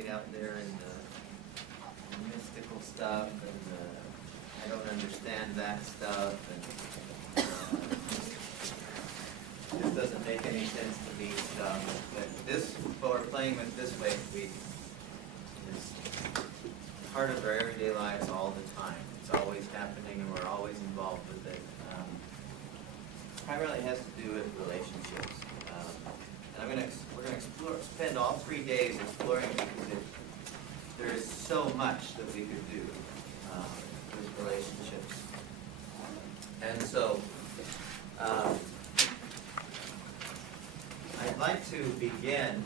wade out there in the mystical stuff, and I don't understand that stuff, and it just doesn't make any sense to me stuff. But this, what we're playing with this way is part of our everyday lives all the time. It's always happening, and we're always involved with it. Primarily has to do with relationships. And we're going to spend all 3 days exploring it because there is so much that we could do with relationships. And so I'd like to begin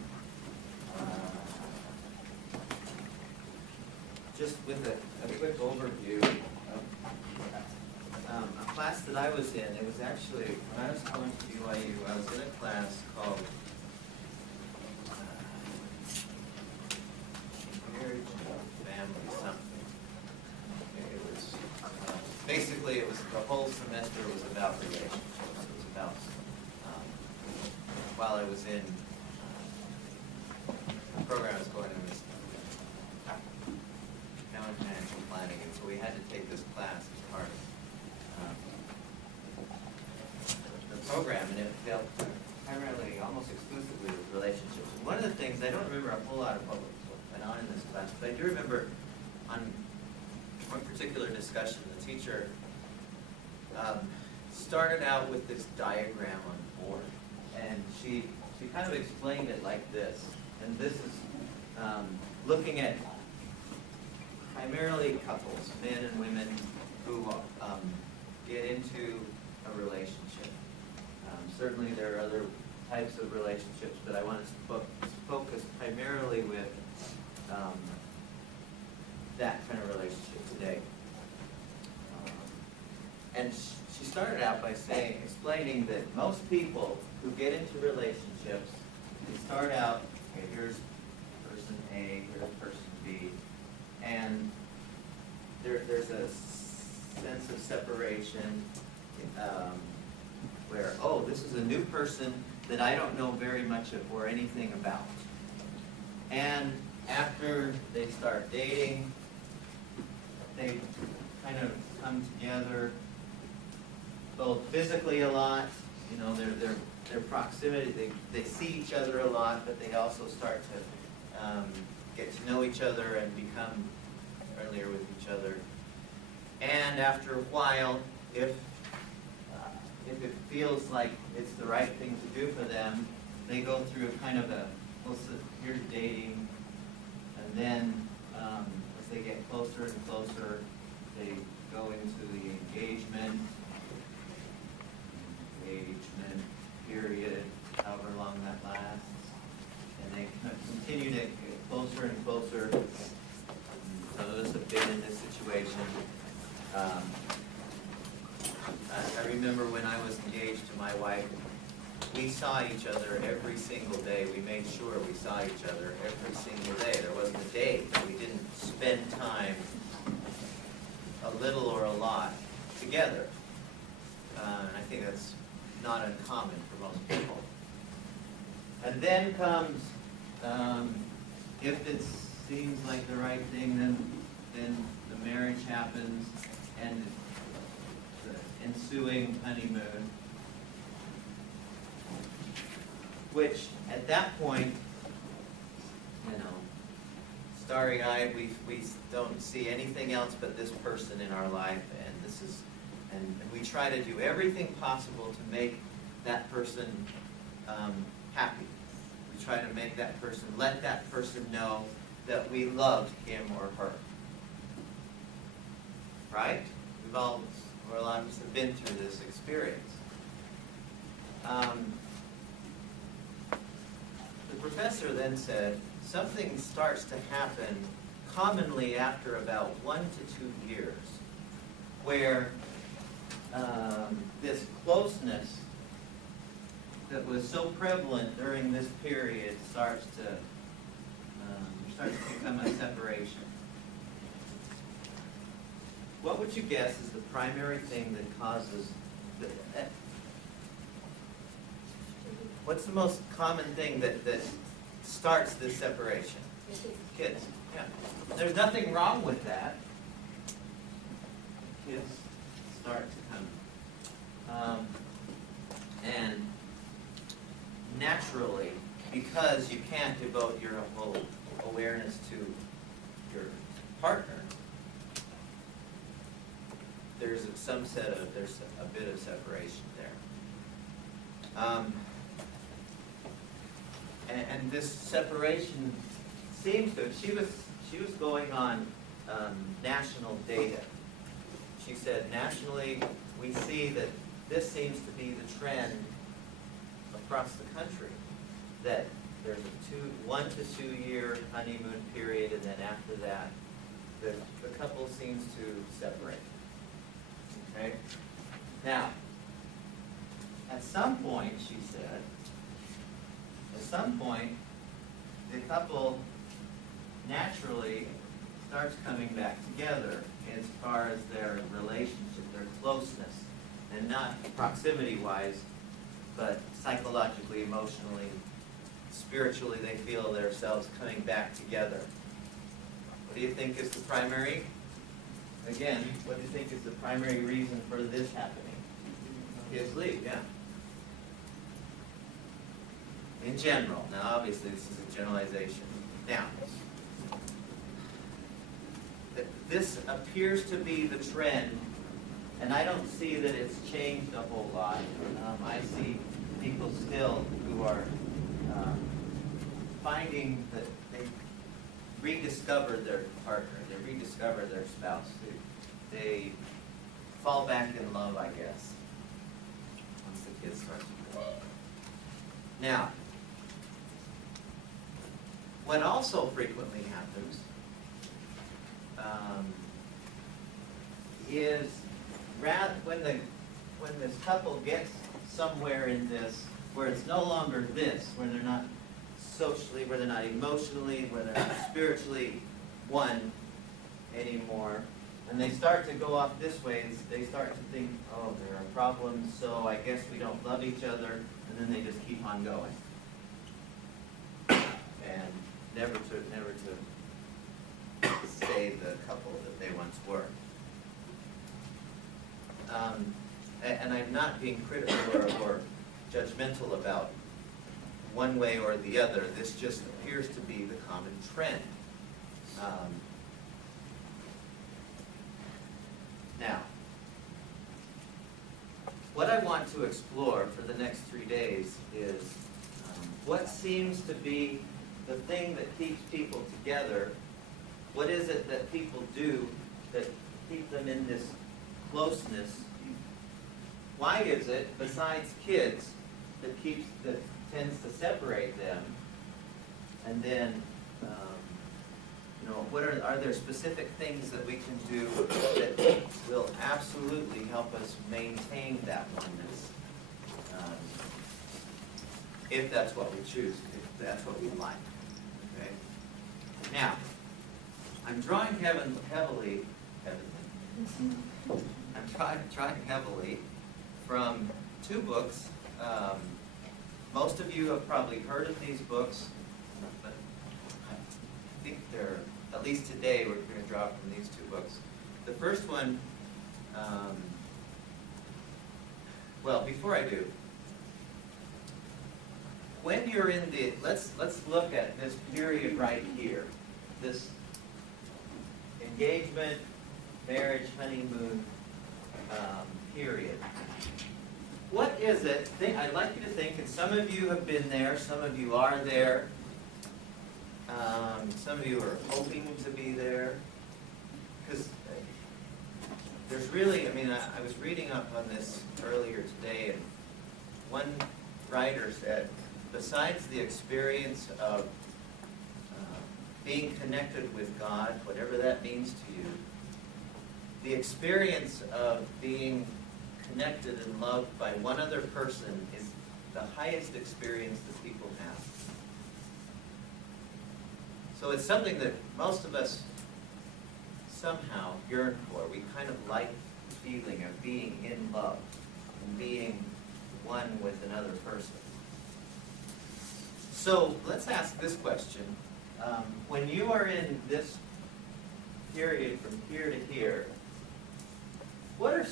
just with a quick overview of a class that I was in. It was actually, when I was going to BYU, I was in a class called Marriage and Family something. It was, basically it was, the whole semester was about relationships. It was about, while I was in the program I was going in was accounting financial planning, and so we had to take this class as part of the program, and it dealt primarily, almost exclusively with relationships. And one of the things, I don't remember a whole lot of what went on in this class, but I do remember on one particular discussion, the teacher started out with this diagram on the board, and she kind of explained it like this. And this is looking at primarily couples, men and women, who get into a relationship. Certainly there are other types of relationships, but I want to focus primarily with that kind of relationship today. And she started out by explaining that most people who get into relationships, they start out, okay, here's person A, here's person B, and there's a sense of separation where, oh, this is a new person that I don't know very much of or anything about. And after they start dating, they kind of come together, both physically a lot, you know, their proximity, they see each other a lot, but they also start to get to know each other and become friendlier with each other. And after a while, if it feels like it's the right thing to do for them, they go through kind of here's dating, and then as they get closer and closer, they go into the engagement period, however long that lasts, and they continue to get closer and closer. Some of us have been in this situation. I remember when I was engaged to my wife, we saw each other every single day. We made sure we saw each other every single day. There wasn't a day that we didn't spend time, a little or a lot, together. And I think that's not uncommon for most people. And then comes, if it seems like the right thing, then the marriage happens, and the ensuing honeymoon, which at that point, you know, starry-eyed, we don't see anything else but this person in our life, and this is, and we try to do everything possible to make that person happy. We try to make that person, let that person know that we loved him or her. Right? We've all, or a lot of us have been through this experience. The professor then said, something starts to happen commonly after about 1 to 2 years, where this closeness that was so prevalent during this period starts to become a separation. What would you guess is the primary thing that causes what's the most common thing that starts this separation? Kids, yeah. There's nothing wrong with that. Kids start to come. And naturally, because you can't devote your whole awareness to your partner, there's a bit of separation there. And this separation seems to, she was going on national data. She said nationally we see that this seems to be the trend across the country, that there's a 1 to 2 year honeymoon period, and then after that the couple seems to separate. Okay? Now, at some point, she said, the couple naturally starts coming back together as far as their relationship, their closeness, and not proximity-wise, but psychologically, emotionally, spiritually, they feel themselves coming back together. What do you think is the primary? Again, what do you think is the primary reason for this happening? Kids leave, yeah. In general. Now, obviously, this is a generalization. Now, this appears to be the trend, and I don't see that it's changed a whole lot. I see people still who are finding that they rediscovered their partner, they rediscover their spouse. They fall back in love, I guess, once the kids start to grow. Now, what also frequently happens is when this couple gets somewhere in this, where it's no longer this, where they're not socially, where they're not emotionally, where they're not spiritually one anymore, and they start to go off this way, they start to think, oh, there are problems, so I guess we don't love each other, and then they just keep on going. And never to stay the couple that they once were. And I'm not being critical or judgmental about one way or the other. This just appears to be the common trend. Now, what I want to explore for the next 3 days is what seems to be the thing that keeps people together. What is it that people do that keep them in this closeness? Why is it, besides kids, that tends to separate them? And then, are there specific things that we can do that will absolutely help us maintain that oneness? If that's what we choose, if that's what we like. Okay? Now, I'm drawing heavily from 2 books. Most of you have probably heard of these books, but I think they're, at least today, we're going to draw from these 2 books. The first one, well, before I do, when you're in the, let's look at this period right here, this engagement, marriage, honeymoon period. What is it? I'd like you to think, and some of you have been there, some of you are there, some of you are hoping to be there, because there's really, I was reading up on this earlier today, and one writer said, besides the experience of being connected with God, whatever that means to you, the experience of being connected and loved by one other person is the highest experience that people have. So it's something that most of us somehow yearn for. We kind of like the feeling of being in love and being one with another person. So let's ask this question. when you are in this period from here to here, what are